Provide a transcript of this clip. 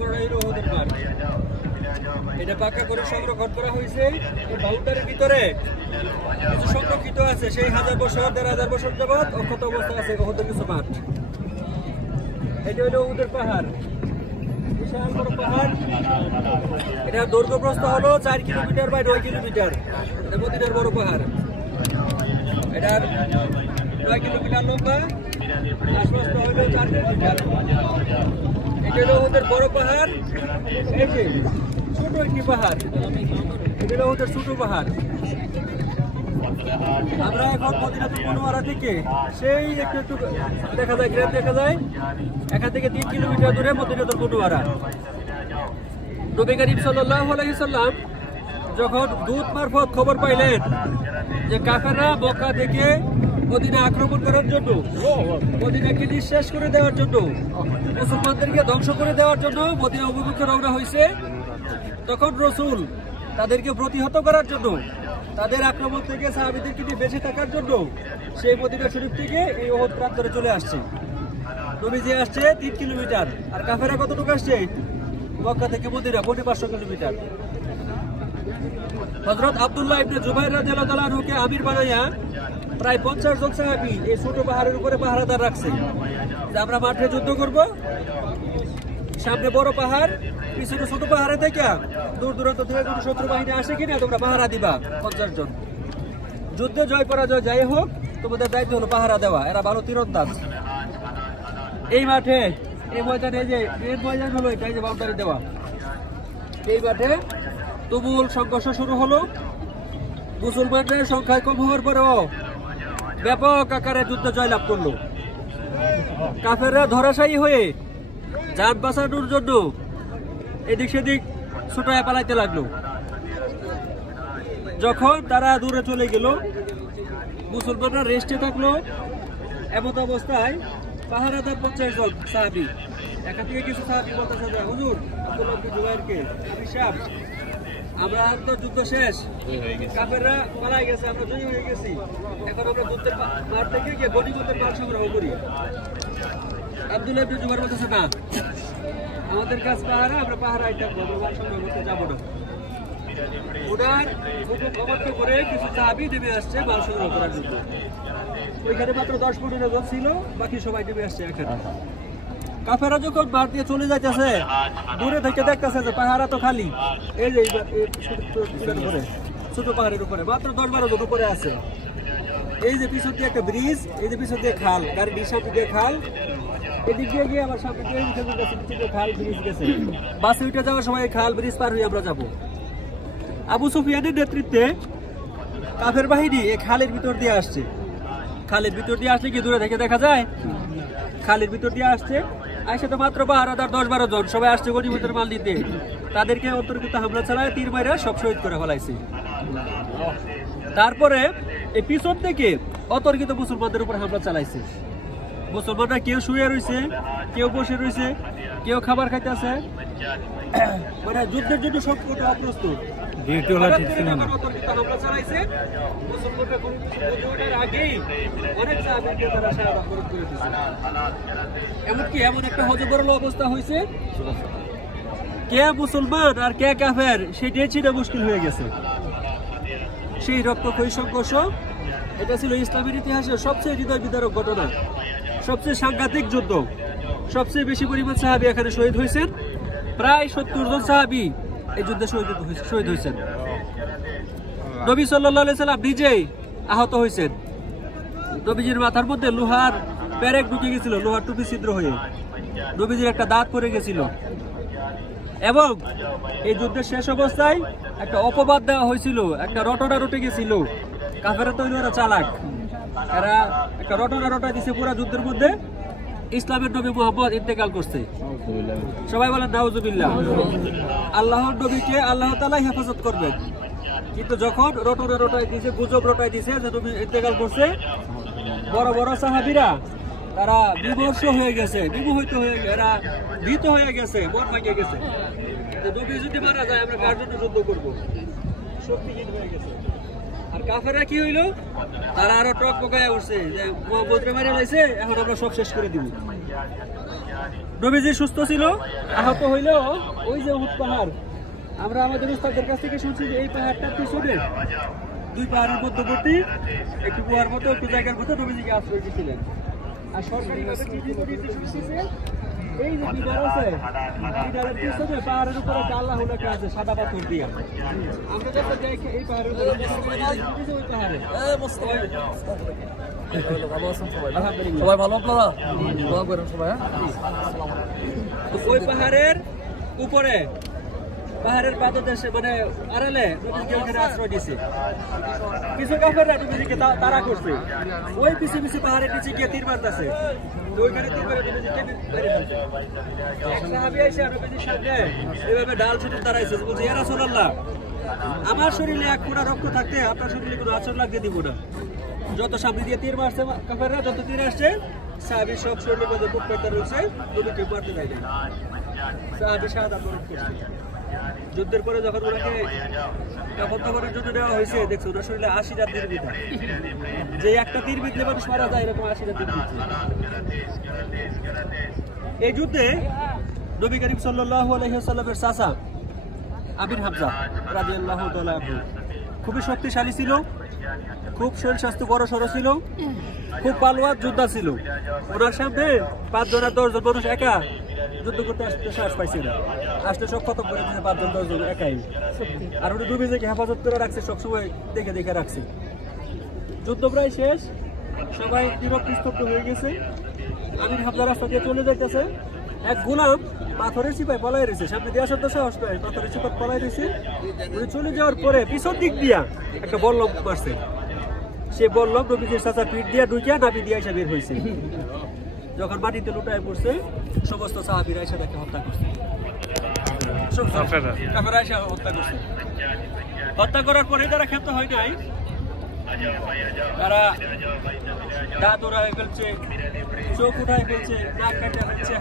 করা হলো ওদের মাঠ। এটা পাকা করে সংরক্ষণ করা হয়েছে। এই বাউন্ডারির ভিতরে কিছু সংরক্ষিত আছে, সেই 1000 বছর 1500 বছর যাবৎ অক্ষত অবস্থা আছে ওদের কিছু মাঠ। এটা হলো ওদের পাহাড়, বিশাল বড় পাহাড়। এটা দৈর্ঘ্য প্রস্থ হলো 4 কিলোমিটার বাই 9 কিলোমিটার। এটা মদিনার বড় পাহাড়। এটার 9 কিলোমিটার লম্বা, প্রস্থ হলো 4 কিলোমিটার। এটা হলো ওদের বড় পাহাড়। এই যে ছোট একটি পাহাড়, এটা হলো ওদের ছোট পাহাড়। আমরা এখন মদিনাতুল মুনাওয়ারা থেকে সেই একটু দেখা যায়, গ্রেড দেখা যায়, এখান থেকে 3 কিলোমিটার দূরে মদিনাতুল মুনাওয়ারা। নবী করিম সাল্লাল্লাহু আলাইহি সাল্লাম যখন দূত মারফত খবর পাইলেন যে কাফেররা মক্কা থেকে মদিনা আক্রমণ করার জন্য, মদিনাকে নিঃশেষ করে দেওয়ার জন্য, মুসলমানদেরকে ধ্বংস করে দেওয়ার জন্য মদিনা অভিমুখে রওনা হয়েছে, তখন রাসূল তাদেরকে প্রতিহত করার জন্য, তাদের আক্রমণ থেকে সাহাবীদেরকে নিয়ে বেঁচে থাকার জন্য সেই মদিনা শরীফ থেকে এই উহুদ প্রান্তরে চলে আসছে। নবীজি আসছে 3 কিলোমিটার, আর কাফেররা কতটুকু আসছে? মক্কা থেকে মদিনা 500 কিলোমিটার। হযরত আব্দুল্লাহ ইবনে জুবাইর রাদিয়াল্লাহু তাআলা আনহুকে আমির বানাইয়া প্রায় 50 জন সাহাবী এই ছোট পাহাড়ের উপরে পাহারাদার রাখছে যে আমরা মাঠে যুদ্ধ করব, সামনে বড় পাহাড়, পিছনে ছোট পাহাড়ে থেকে দূর দূরান্ত থেকে কোনো শত্রু বাহিনী আসে কিনা তোমরা পাহারা দিবা। 50 জন। যুদ্ধে জয় পরাজয় যাই হোক, তোমাদের দায়িত্ব হলো পাহারা দেওয়া। এরা ভালো তীরন্দাজ। এই মাঠে, এই ময়দানে, এই যে মেন ময়দান হলো এটা, এই যে বাউন্ডারি দেওয়া, এই মাঠে তুমুল সংঘর্ষ শুরু হলো। মুসলমানদের সংখ্যায় কম হওয়ার পরেও ব্যাপক আকারে যুদ্ধ জয়লাভ করলো। কাফেররা ধরাশায়ী হয়ে জান বাঁচানোর জন্য এদিক সেদিক ছুটায় পালাইতে লাগলো। যখন তারা দূরে চলে গেল, মুসলমানরা রেস্টে থাকলো। এমন অবস্থায় পাহারাদার 50 জন সাহাবী, এখান থেকে কিছু সাহাবী বলতেছে যে হুজুর আব্দুল্লাহ ইবনে জুবাইরকে, সাহেব আমরা তো যুদ্ধ শেষ, কাফেররা পালাই গেছে, আমরা জয়ী হয়ে গেছি, এখন আমরা যুদ্ধের মাঠ থেকে গিয়ে গনিমতের মাল সংগ্রহ করি। আব্দুল্লাহ ইবনে জুবাইর বলতেছে না, আমাদের কাজ পাহারা, আমরা পাহারায় থাকবো, আমরা মাল সংগ্রহ করতে যাবো না। ওনার হুকুম অমান্য করে কিছু সাহাবী নেমে আসছে মাল সংগ্রহ করার জন্য। ওইখানে মাত্র 10-15 জন ছিল, বাকি সবাই নেমে আসছে এখানে। কাফেররা যখন মাঠ দিয়ে চলে যাইতেছে, দূরে থেকে দেখতেছে যে পাহারা তো খালি। এই যে ছোট পাহাড়ের উপরে মাত্র 10-12 জন উপরে আছে। এই যে পিছন দিয়ে একটা ব্রিজ, এই যে পিছন দিয়ে খাল, গাড়ির সামনে দিয়ে খাল, এদিক দিয়ে গিয়ে আমার সামনে দিয়ে খাল ব্রিজ গেছে। বাসে উঠে যাওয়ার সময় খাল ব্রিজ পার হয়ে আমরা যাবো। আবু সুফিয়ানের নেতৃত্বে কাফের বাহিনী এই খালের ভিতর দিয়ে আসছে। খালের ভিতর দিয়ে আসলে কি দূরে থেকে দেখা যায়? খালের ভিতর দিয়ে আসছে, আসে তো মাত্র পাহারাদার 10-12 জন, সবাই আসছে গনিমতের মাল নিতে। তাদেরকে অন্তর্গত হামলা চালায়, তীর মাইরা সব শহীদ করে ফেলাইছে। তারপরে এই পিছন থেকে অতর্কিত মুসলমানদের উপর হামলা চালাইছে। মুসলমানরা কেউ শুয়ে রয়েছে, কেউ বসে রয়েছে, কেউ খাবার খাইতেছে, মানে যুদ্ধের জন্য সম্পূর্ণ অপ্রস্তুত। এমনকি এমন একটা হযবরল অবস্থা হয়েছে, কে মুসলমান আর কে কাফের সেটাই চিনা মুশকিল হয়ে গেছে। সেই রক্তক্ষয়ী সংঘর্ষ, এটা ছিল ইসলামের ইতিহাসের সবচেয়ে হৃদয় বিদারক ঘটনা, সবচেয়ে সাংঘাতিক যুদ্ধ। সবচেয়ে বেশি পরিমাণ সাহাবী এখানে শহীদ হয়েছেন। প্রায় 70 জন সাহাবী এই যুদ্ধে শহীদ হয়েছেন। নবী সাল্লাল্লাহু আলাইহি সাল্লাম নিজেই আহত হয়েছেন। নবীজির মাথার মধ্যে লোহার পেরেক ঢুকে গেছিল, লোহার টুপি ছিদ্র হয়ে নবীজির একটা দাঁত পড়ে গেছিল। এবং এই যুদ্ধের শেষ অবস্থায় একটা অপবাদ দেওয়া হয়েছিল, একটা রটনা রটে গেছিল। কাফেররা তো ওরা চালাক, এরা একটা রটনা রটা দিছে পুরো যুদ্ধের মধ্যে। ইসলামের নবী মুহাম্মদ ইন্তেকাল করছে। সবাই বলেন নাউজুবিল্লাহ। আল্লাহর নবীকে আল্লাহ তাআলা হেফাজত করবেন, কিন্তু যখন রটনা রটাই দিছে, গুজব রটাই দিছে যে নবী ইন্তেকাল করছে, বড় বড় সাহাবীরা তারা বিমর্ষ হয়ে গেছে, বিমোহিত হয়ে, এরা ভীত হয়ে গেছে, মন ভাঙে গেছে যে নবী যদি মারা যায় আমরা কার জন্য যুদ্ধ করব, শক্তিহীন হয়ে গেছে। আর কাফেররা কি হইলো, তারা আরো টক পকায় উঠছে যে মুহাম্মদকে মারা যাইছে, এখন আমরা সব শেষ করে দিব। নবীজি সুস্থ ছিল, আহত হইলেও ওই যে উহুদ পাহাড়, আমরা আমাদের উস্তাদের কাছ থেকে শুনছি যে এই পাহাড়টার পিছনে দুই পাহাড়ের মধ্যবর্তী একটু গুহার মতো একটু জায়গার মতো নবীজিকে আশ্রয় দিয়েছিলেন। আর সরকারিভাবে কি এই যে বিবার আছে, বিবারের পিছনে পাহাড়ের উপরে একটা আল্লাহু লেখা আছে সাদা পাথর দিয়া। আমরা যখন যাই এই পাহাড়ের উপরে ওই পাহাড়ে সবাই ভালো, আপনারা দোয়া করেন সবাই। ওই পাহাড়ের উপরে, পাহাড়ের পাদদেশে মানে আড়ালে নবীকে ওখানে আশ্রয় দিয়েছে। কিছু কাফেররা নবীকে তাড়া করছে, ওই পিছে পিছে পাহাড়ের নিচে গিয়ে তীর মারতেছে, ওইখানে তীর মারে নবীজিকে মেরে ফেলছে। এক সাহাবী এসে নবীজির সামনে এভাবে ডাল ছুটে দাঁড়াইছে, বলছে ইয়া রাসূলুল্লাহ, আমার শরীরে এক ফোঁটা রক্ত থাকতে আপনার শরীরে কোনো আঁচড় লাগিয়ে দিব না। যত সামনে দিয়ে তীর মারছে কাফেররা, যত তীর আসছে সাহাবীর সব শরীরের মধ্যে বুক পেতে রয়েছে, নবীকে মারতে দেয় না। সাহাবী শাহাদাত বরণ করছে। যুদ্ধের পরে যখন ওনাকে কবরের জন্য দেওয়া হয়েছে, দেখছো ওনার শরীরে 80টা তীর বিধা, যে একটা তীর বিধলে মানুষ মারা যায়, এরকম 80টা তীর বিধছে। এই যুদ্ধে নবী করিম সাল্লাল্লাহু আলাইহি ওয়াসাল্লামের চাচা আমির হামজা রাদিয়াল্লাহু তাআলা আনহু খুবই শক্তিশালী ছিল, খুব শরীর স্বাস্থ্য বড় সড়ো ছিল, খুব পালোয়ান যোদ্ধা ছিল। ওনার সামনে 5 জন আর 10 জন মানুষ একা যুদ্ধ করতে আসতে সাহস পাইছে না, আসলে সব খতম করে দিয়েছে 5 জন 10 জন একাই। আর উনি নবীজিকে হেফাজত করে রাখছে, সবসময় দেখে দেখে রাখছে। যুদ্ধ প্রায় শেষ, সবাই নীরব নিস্তব্ধ হয়ে গেছে। আমির হামজা রাস্তা দিয়ে চলে যাইতেছে, এক গোলাম পাথরের চিপায় পলাই রয়েছে, সামনে দিয়ে আসার তো সাহস নয়, পাথরের চিপায় পলাই রয়েছে। উনি চলে যাওয়ার পরে পিছন দিক দিয়া একটা বল্লম মারছে, সে বল্লম নবীজির চাচা পিঠ দিয়া ঢুকিয়া নাবি দিয়া এসে বের হয়েছে। যখন মাটিতে লুটায় পড়ছে, সমস্ত সাহাবীরা এসে তাকে হত্যা করছে। হত্যা করার পরে তারা ক্ষান্ত হয় নাই, তারা দাঁত ওড়ায় ফেলছে, চোখ উঠায় ফেলছে, নাক কাটা ফেলছে।